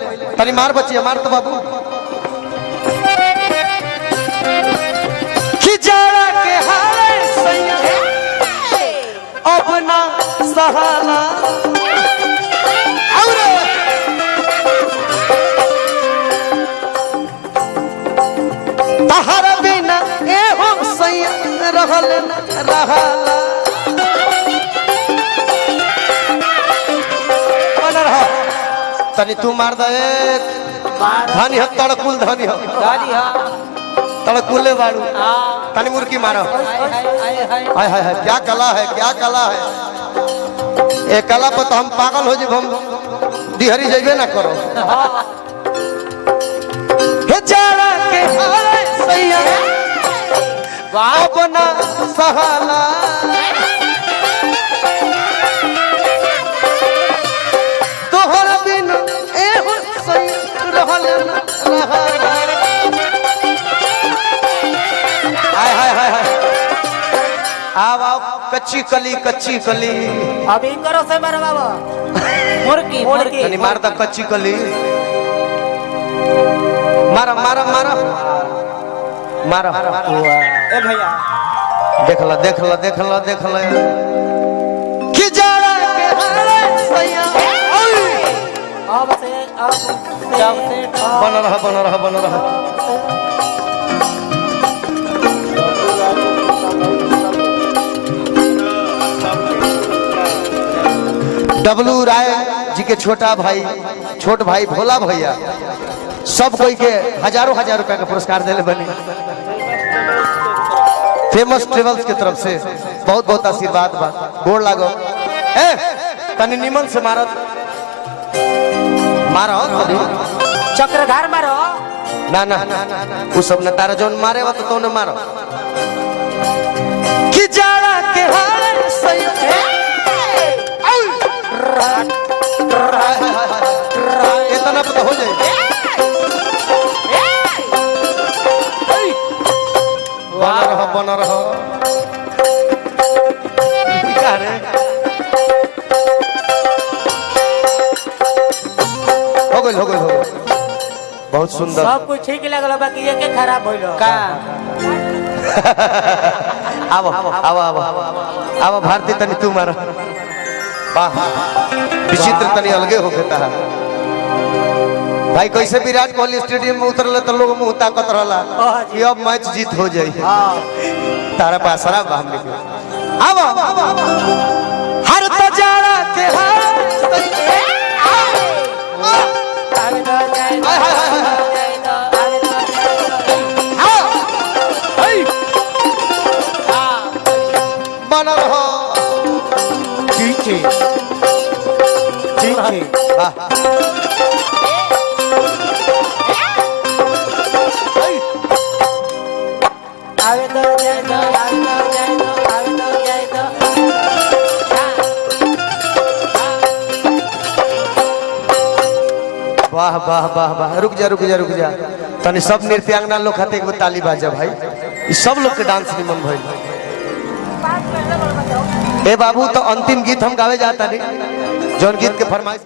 तनी मार बचिया मार तो बाबू खिजाड़ा के हारे सैया अब ना सहाला तहरा बिना ए हो सैया रहल ना रहाला तनी तू मार दे धनी ह तड़कुल धनी ह तड़कुले बाड़ू तनी मुर्की मारो हाय हाय हाय क्या कला है क्या कला है ए कला पर तो हम पागल हो जब हम दिहरी जइबे ना करो हे जाड़ा के हारे सैया अपना सहाला कच्ची कली अभी करो से मारो बाबा मुर्गी मुर्गी तनी मार दा कच्ची कली मारा मारा मारा मारा ए भैया देखला देखला देखला देखला कि जाड़ा के हारे सैया अब से बन रहा डब्लू राय जी के छोट भाई भोला भैया सब कोई के हजारों हजार रुपया का पुरस्कार दिले बनी फेमस ट्रेवल्स के तरफ से बहुत बहुत आशीर्वाद बा गोड़ लागो ए तनी निमन से मारो चक्रधार मारो ना ना वो सब न तारा जोन मारे वा तो ने मारो कि जाड़ा के हारे सैया इतना पता हो जाए बना रहो हो गई बहुत सुंदर सब कुछ ठीक लगल बाकी ये के खराब होइलो का अब भारती तनी तू मारो वाह विचित्र तनी अलगे हो गया है भाई कैसे विराट कोहली स्टेडियम में उतरले तो लोग मुंह ताकत रहला कि अब मैच जीत हो जाई तारा पास शराब हम लिखे अब हर तजारा के बना रहो वाह वाह वाह वाह रुक जा तनी सब नृत्यांगना लोग खाते एक ताली बाजा भाई इस सब लोग के डांस निमन भइल ए बाबू तो अंतिम गीत हम गावे जाता नहीं जौन गीत के फरमाइश